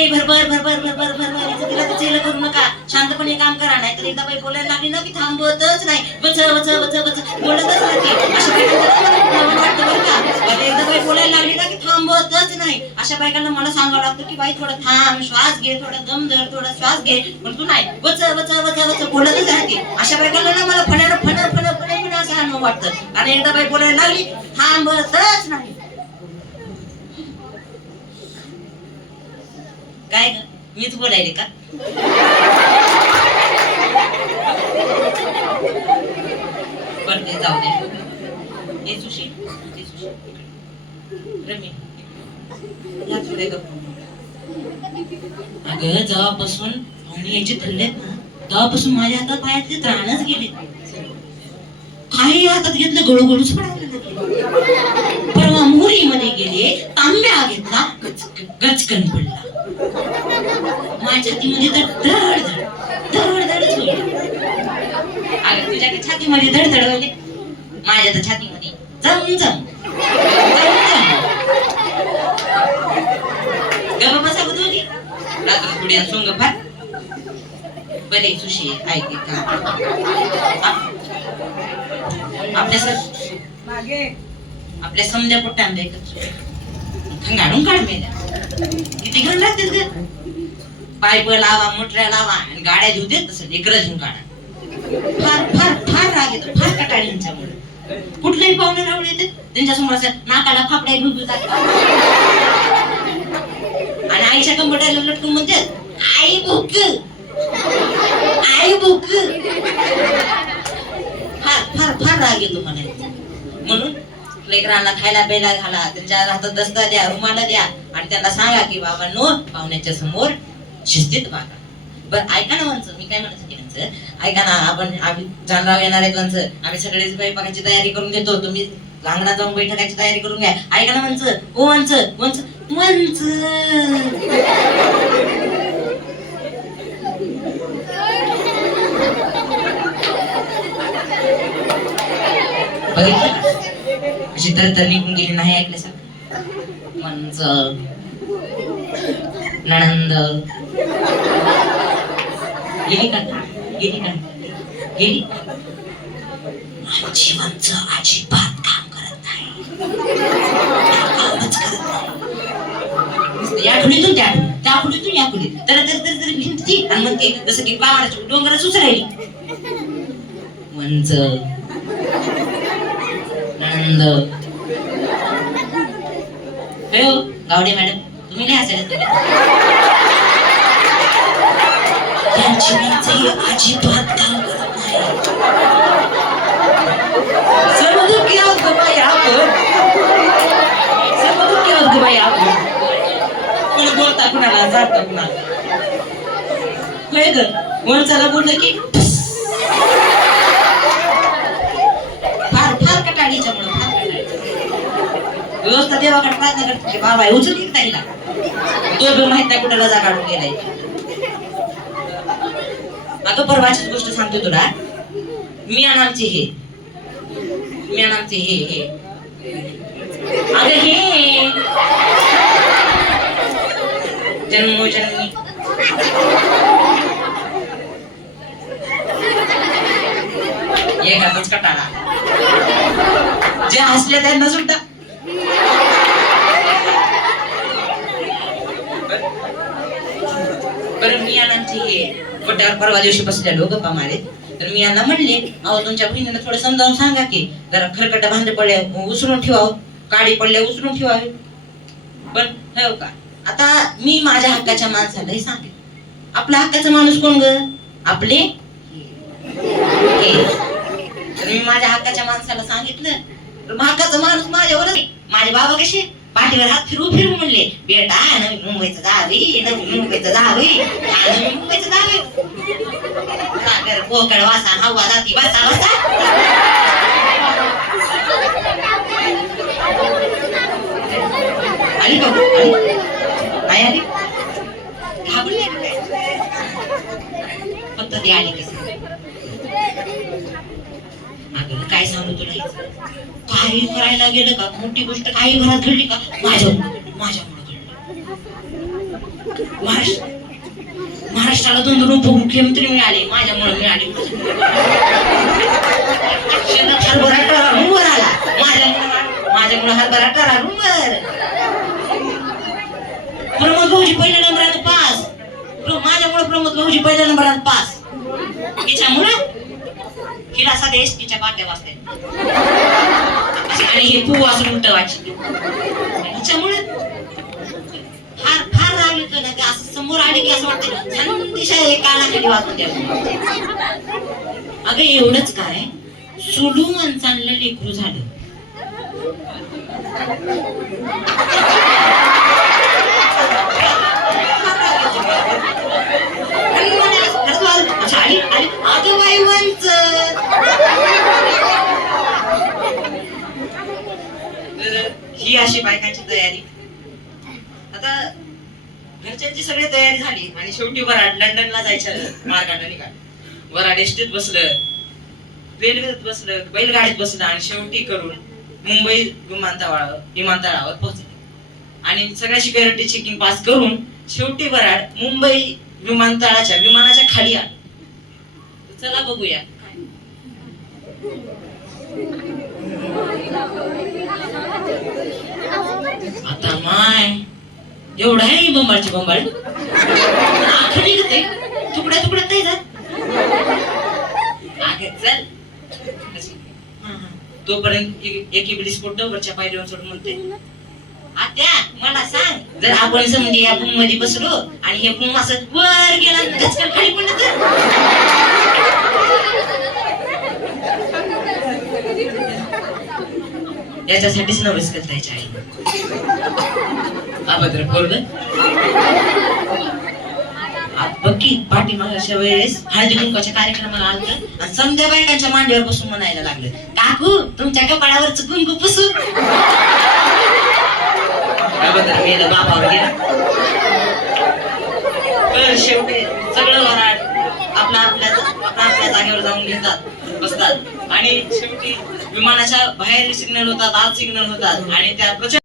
बाई भरभर भरभर भरभर भरभर तिला तिला तिचं करू नका शांतपणे काम करा नाही तर एकदा बाई बोलायला लागली ना की थांबवतच नाही बच बच बच बच बोलतच राहते एकदा बाई बोलायला लागली ना की थांबवतच नाही अशा बायकांना मला सांगावं लागतं की बाई थोडं थांब श्वास घे थोडा दम धर थोडा श्वास घे पण तू नाही बच बच बच बच बोलतच राहते अशा बायकांना ना मला फण फण फण फण फण असं हाणं वाटतं आणि एकदा बाई बोलायला लागली थांबतच नाही काय ग? मीच बोलायले का? पण ते जाऊ दे. हे सुशी हे सुशी रमी. या थोडे अगं जेव्हापासून पाहुणे याचे ठरलेत ना तेव्हापासून माझ्या हातात पायातले त्राणच गेले काही हातात घेतलं गळूगळूच पडायला परवा मोरीमध्ये गेले तांब्या घेतला गचकन पडला. माझ्या छातीमध्ये तर धड धड धड धडच होईल अगं तुझ्या छातीमध्ये धडधड होईल माझ्या तर छातीमध्ये जम जम जम जम गप्पा बसा दोघी रात्र पुढे सोंग फार. बरे सुशी ऐक काम. आपल्या सर आपल्या समजा पोट्टा आणलंय घालून काढ मेल्या किती घाण लागतील ग पाईप लावा मोटऱ्या लावा आणि गाड्या घेऊ देत तसं लेकरं काढा. फार फार फार राग येतो फार कटाळींच्यामुळे कुठलेही पाहुणे राहून येते त्यांच्यासमोर असं नाकाला फापड्या घेऊन आणि आईच्या कंबटाला लटकून म्हणतात आई भूक आई भूक फार फार फार राग येतो मला. म्हणून लेकरांना खायला प्यायला घाला त्यांच्या हातात दस्ता द्या रुमाला द्या आणि त्यांना सांगा की बाबा नो पाहुण्याच्या समोर शिस्तीत वागा. बरं ऐका ना म्हणचं मी काय म्हणत होते ऐका ना आपण आम्ही जानराव येणार आहेत वंच आम्ही सगळेच स्वयंपाकाची तयारी करून घेतो. तुम्ही अंगणात जाऊन बैठकाची तयारी करून घ्या. ऐका ना म्हणचं ओ हो, म्हणचं म्हणचं म्हणचं बघितलं अशी तर तर निघून गेली नाही ऐकल्यासारखं मंच नणंद. गेली का? गेली का? गेली? आमची मंच अजिबात काम करत नाही. या खुलीतून त्या त्या खुलीतून या खुलीत तर तर तर तर भिंती. आणि मग ते जसं की पावाराची डोंगरा सुसरायली मंच आनंद हो गावडे मॅडम तुम्ही नाही असेल? त्यांची अजिबात काम करत नाही. सर्व बाई आपण सर्व दुःखी आहोत बाई आपण कोणी बोलता कुणाला? जाता कुणाला? होय ग. वंचाला बोललं की फार फार कटाळीच्या मुळे फार कटाळीच्या. व्यवस्था देवाकडे प्रार्थना करते बाबा हे येत नाही ना. तो बी माहीत नाही कुठला जागा काढून गेलाय. अगं परवाचीच गोष्ट सांगतो तुला. मी आमचे हे. मी आमचे हे हे. अगं हे. जन्मोजन्मी. एकाच कटाळा. जे हसले त्यांना सुद्धा बरं मी यांची हे परवा दिवशी बसलेलो गप्पा मारे तर मी यांना म्हणले अहो तुमच्या बहिणीला थोडं समजावून सांगा की जरा खरकट भांडे पडले उचलून ठेवावं काडी पडल्या उचलून ठेवावे. पण हो का आता मी माझ्या हक्काच्या माणसाला हे सांगेन आपला हक्काचा माणूस कोण ग? आपले तर मी माझ्या हक्काच्या माणसाला सांगितलं तर हक्काचा माणूस माझ्यावरच माझे बाबा कसे पाठीवर हात फिरू फिरू म्हणले बेटा नवी मुंबईचं जावे नवी मुंबईचं जावे हा, नवी मुंबईचं जावे सागर कोकळ वासा हवा जाती बसा बसा आली बघू नाही आली? घाबरले का काय? फक्त ते आली कसं काही करायला गेलं का? मोठी गोष्ट. काही घरात घडली का? माझ्या माझ्यामुळे महाराष्ट्र महाराष्ट्राला दोन दोन उपमुख्यमंत्री मिळाले. माझ्यामुळे मिळाले. हरभरा टरारून वर आला. माझ्यामुळे माझ्यामुळे हरभरा टरारून वर प्रमोद भाऊजी पहिल्या नंबरात पास. माझ्यामुळे प्रमोद भाऊजी पहिल्या नंबरात पास. याच्यामुळे हिला असा देश तिच्या बाटल्या वाचते आणि हे पू वाचून उलट वाचते हिच्यामुळे फार फार राग येतो ना की असं समोर आले की असं वाटतं छान हे कानाखाली वाचून द्या. अगं एवढंच काय सुडू माणसांना लेकरू झालं. अशी बायकांची तयारी. आता घरच्यांची सगळी तयारी झाली आणि शेवटी वराड लंडनला जायचं मार्गाने निघाल. वराड एसटीत बसलं रेल्वेत बसलं बैलगाडीत बसलं आणि शेवटी करून मुंबई विमानतळावर विमानतळावर पोहोचले. आणि सगळ्या सिक्युरिटी चेकिंग पास करून शेवटी वराड मुंबई विमानतळाच्या विमानाच्या खाली आलं. चला बघूया. आता माय एवढा आहे बंबाळची बंबाळ? आखं निघते तुकड्या तुकड्यात नाही जात आगे चल. तोपर्यंत एक एक स्फोट वरच्या पायरीवर सोडून म्हणते आत्या मला सांग जर आपण समजे या बुममध्ये बसलो आणि हे बुम असं वर गेला खाली पडलं तर? याच्यासाठीच नवस करतायची आई. अभद्र पोरग. बघी वेळेस हळदी कुंकाच्या कार्यक्रमाला आलत आणि समजा बायकांच्या मांडीवर बसून म्हणायला लागलं काकू तुमच्या कपाळावरच कुंकू पुसू. अभद्र मेलं बापावर गेला. तर शेवटी सगळं वराड आपला आपल्या आपल्या जागेवर जाऊन घेतात बसतात. आणि शेवटी विमानाच्या बाहेर सिग्नल होतात आत सिग्नल होतात. आणि त्या प्रचंड